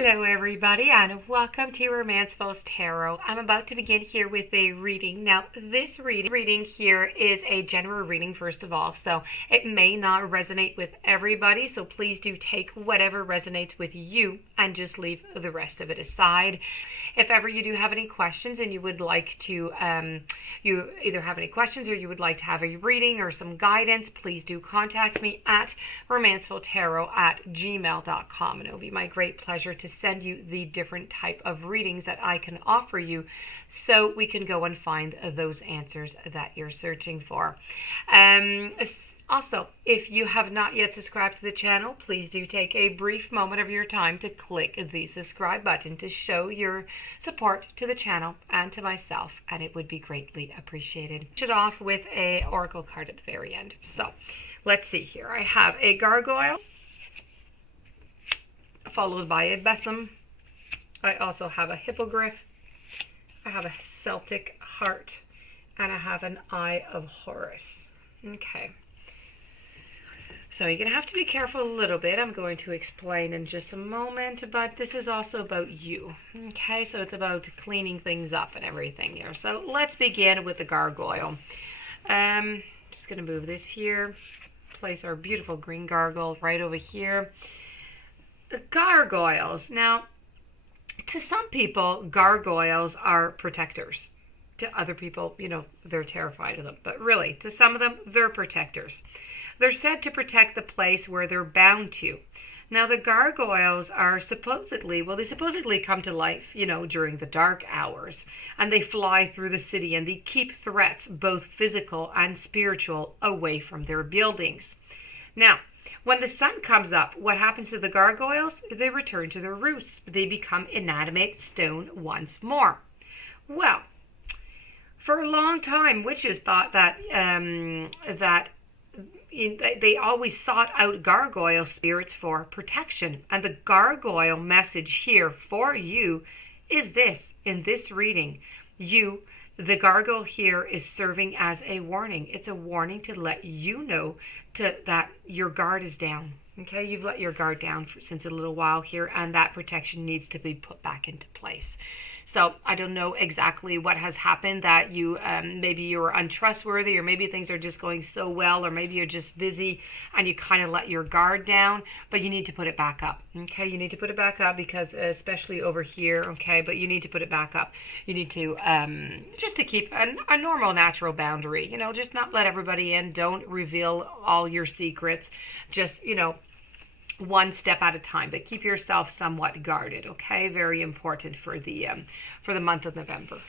Hello everybody and welcome to Romancefull's Tarot. I'm about to begin here with a reading. Now this reading here is a general reading first of all, so it may not resonate with everybody, so please do take whatever resonates with you and just leave the rest of it aside. If ever you do have any questions and you would like to, you either have any questions or you would like to have a reading or some guidance, please do contact me at romancefulltarot@gmail.com, and it will be my great pleasure to send you the different type of readings that I can offer you so we can go and find those answers that you're searching for. Also, if you have not yet subscribed to the channel, please do take a brief moment of your time to click the subscribe button to show your support to the channel and to myself, and it would be greatly appreciated. Start off with a oracle card at the very end. So let's see here. I have a gargoyle followed by a besom. I also have a hippogriff. I have a Celtic heart, and I have an Eye of Horus. Okay. So you're going to have to be careful a little bit. I'm going to explain in just a moment, but this is also about you. Okay, so it's about cleaning things up and everything here. So let's begin with the gargoyle. Just going to move this here, place our beautiful green gargoyle right over here. The gargoyles. Now, to some people, gargoyles are protectors. To other people, you know, they're terrified of them. But really, to some of them, they're protectors. They're said to protect the place where they're bound to. Now, the gargoyles are supposedly, well, they supposedly come to life, you know, during the dark hours. And they fly through the city and they keep threats, both physical and spiritual, away from their buildings. Now, when the sun comes up, what happens to the gargoyles? They return to their roosts. They become inanimate stone once more. Well, for a long time, witches thought that they always sought out gargoyle spirits for protection. And the gargoyle message here for you is this, in this reading. The gargoyle here is serving as a warning. It's a warning to let you know that your guard is down. Okay, you've let your guard down since a little while here, and that protection needs to be put back into place. So I don't know exactly what has happened, that you maybe you were untrustworthy, or maybe things are just going so well, or maybe you're just busy and you kind of let your guard down, but you need to put it back up. Okay, you need to put it back up because especially over here, okay, but you need to put it back up. You need to just to keep a normal, natural boundary, you know, just not let everybody in. Don't reveal all your secrets. Just, you know, one step at a time, but keep yourself somewhat guarded. Okay, very important for the month of November.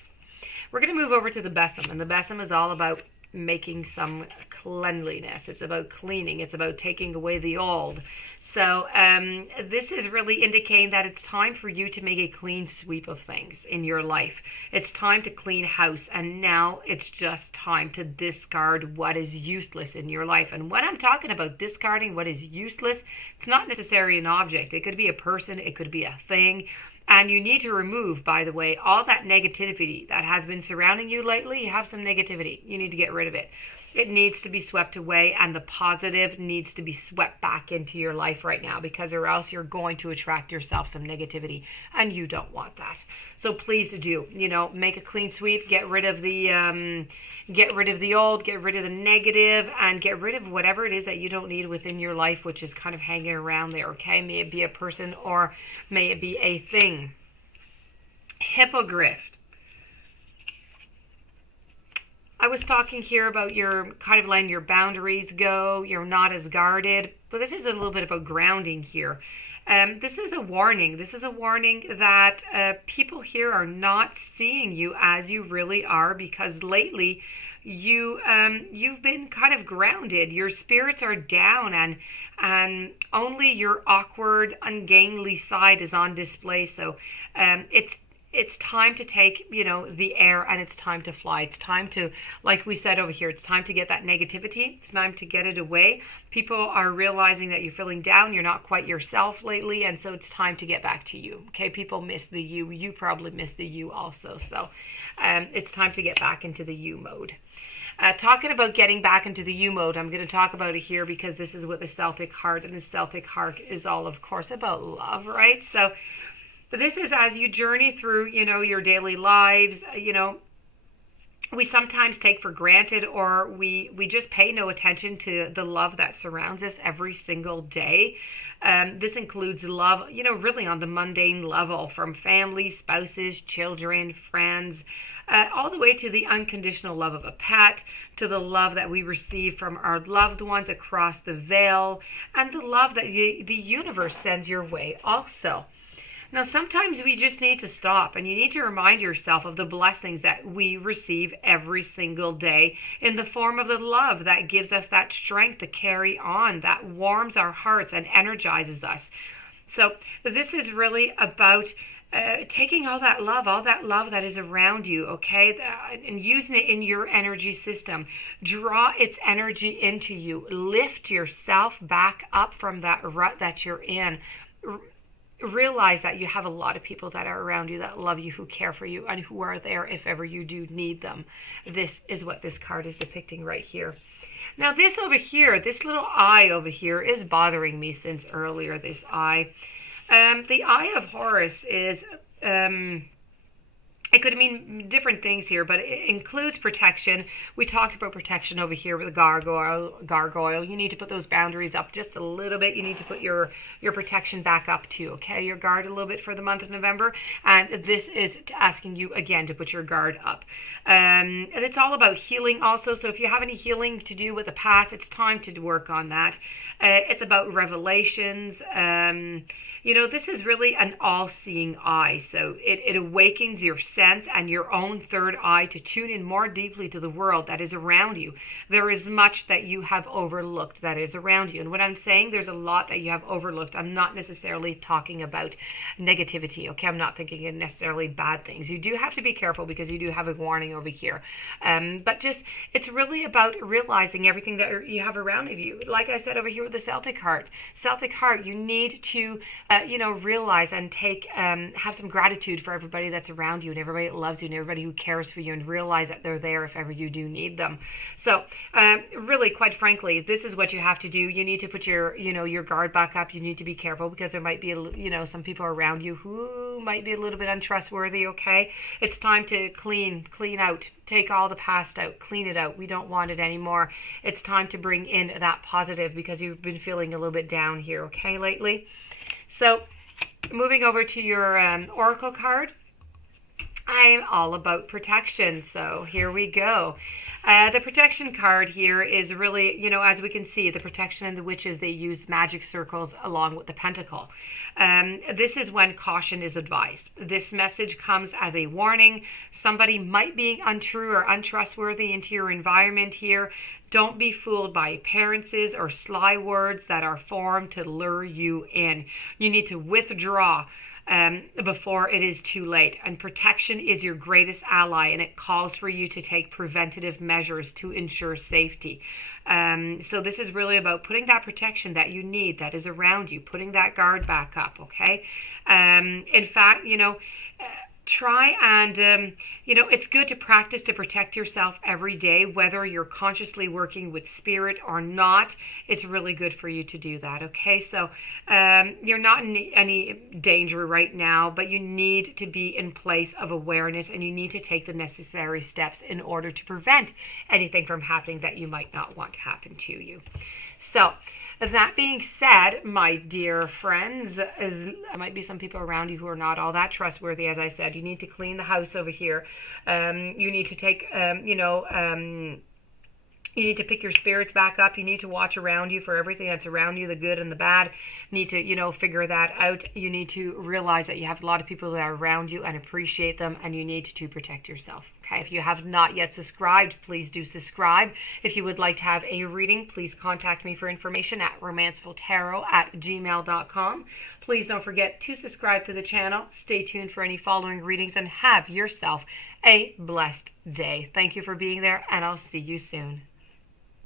We're going to move over to the besom, and the besom is all about making some cleanliness. It's about cleaning. It's about taking away the old. So this is really indicating that it's time for you to make a clean sweep of things in your life. It's time to clean house, and now it's just time to discard what is useless in your life. And when I'm talking about discarding what is useless, it's not necessarily an object. It could be a person, it could be a thing. And you need to remove, by the way, all that negativity that has been surrounding you lately. You have some negativity. You need to get rid of it. It needs to be swept away, and the positive needs to be swept back into your life right now, because or else you're going to attract yourself some negativity, and you don't want that. So please do, you know, make a clean sweep, get rid of the old, get rid of the negative, and get rid of whatever it is that you don't need within your life, which is kind of hanging around there. Okay, may it be a person or may it be a thing. Hippogriff. I was talking here about your kind of letting your boundaries go. You're not as guarded. But this is a little bit about grounding here. This is a warning. This is a warning that people here are not seeing you as you really are, because lately you've been kind of grounded. Your spirits are down, and only your awkward, ungainly side is on display. So it's time to take, you know, the air, and it's time to fly. It's time to, like we said over here, it's time to get that negativity. It's time to get it away. People are realizing that you're feeling down. You're not quite yourself lately, and so it's time to get back to you. Okay, people miss the you. You probably miss the you also. So it's time to get back into the you mode. Talking about getting back into the U mode, I'm going to talk about it here because this is what the Celtic heart, and the Celtic heart is all, of course, about love, right? So This is as you journey through, your daily lives, we sometimes take for granted, or we just pay no attention to the love that surrounds us every single day. This includes love, really on the mundane level, from family, spouses, children, friends, all the way to the unconditional love of a pet, to the love that we receive from our loved ones across the veil, and the love that the universe sends your way also. Now, sometimes we just need to stop, and you need to remind yourself of the blessings that we receive every single day in the form of the love that gives us that strength to carry on, that warms our hearts and energizes us. So this is really about taking all that love that is around you, okay, and using it in your energy system. Draw its energy into you. Lift yourself back up from that rut that you're in. Realize that you have a lot of people that are around you that love you, who care for you, and who are there if ever you do need them. This is what this card is depicting right here. Now, this over here, this little eye over here is bothering me since earlier, this eye. The Eye of Horus is... it could mean different things here, but it includes protection. We talked about protection over here with the gargoyle. You need to put those boundaries up just a little bit. You need to put your protection back up too, okay? Your guard a little bit for the month of November. And this is asking you, again, to put your guard up. And it's all about healing also. So if you have any healing to do with the past, it's time to work on that. It's about revelations. This is really an all-seeing eye. So it awakens your sense and your own third eye to tune in more deeply to the world that is around you. There is much that you have overlooked that is around you. And when I'm saying there's a lot that you have overlooked, I'm not necessarily talking about negativity, okay? I'm not thinking of necessarily bad things. You do have to be careful because you do have a warning over here. But just, it's really about realizing everything that you have around of you. Like I said over here with the Celtic heart. Celtic heart, you need to, realize and have some gratitude for everybody that's around you and everybody that loves you and everybody who cares for you, and realize that they're there if ever you do need them. So really, quite frankly, this is what you have to do. You need to put your guard back up. You need to be careful because there might be, some people around you who might be a little bit untrustworthy, okay? It's time to clean out. Take all the past out, clean it out. We don't want it anymore. It's time to bring in that positive because you've been feeling a little bit down here, okay, lately? So moving over to your oracle card, I'm all about protection. So here we go. The protection card here is really, as we can see, the protection and the witches, they use magic circles along with the pentacle. This is when caution is advised. This message comes as a warning. Somebody might be untrue or untrustworthy into your environment here. Don't be fooled by appearances or sly words that are formed to lure you in. You need to withdraw before it is too late. And protection is your greatest ally, and it calls for you to take preventative measures to ensure safety. So this is really about putting that protection that you need, that is around you, putting that guard back up, okay? In fact, try and, it's good to practice to protect yourself every day, whether you're consciously working with spirit or not. It's really good for you to do that, okay? So you're not in any danger right now, but you need to be in place of awareness, and you need to take the necessary steps in order to prevent anything from happening that you might not want to happen to you. So that being said, my dear friends, there might be some people around you who are not all that trustworthy. As I said, you need to clean the house over here. You need to take, you need to pick your spirits back up. You need to watch around you for everything that's around you, the good and the bad. You need to, figure that out. You need to realize that you have a lot of people that are around you and appreciate them, and you need to protect yourself. Okay, if you have not yet subscribed, please do subscribe. If you would like to have a reading, please contact me for information at romancefulltarot@gmail.com. Please don't forget to subscribe to the channel. Stay tuned for any following readings, and have yourself a blessed day. Thank you for being there, and I'll see you soon.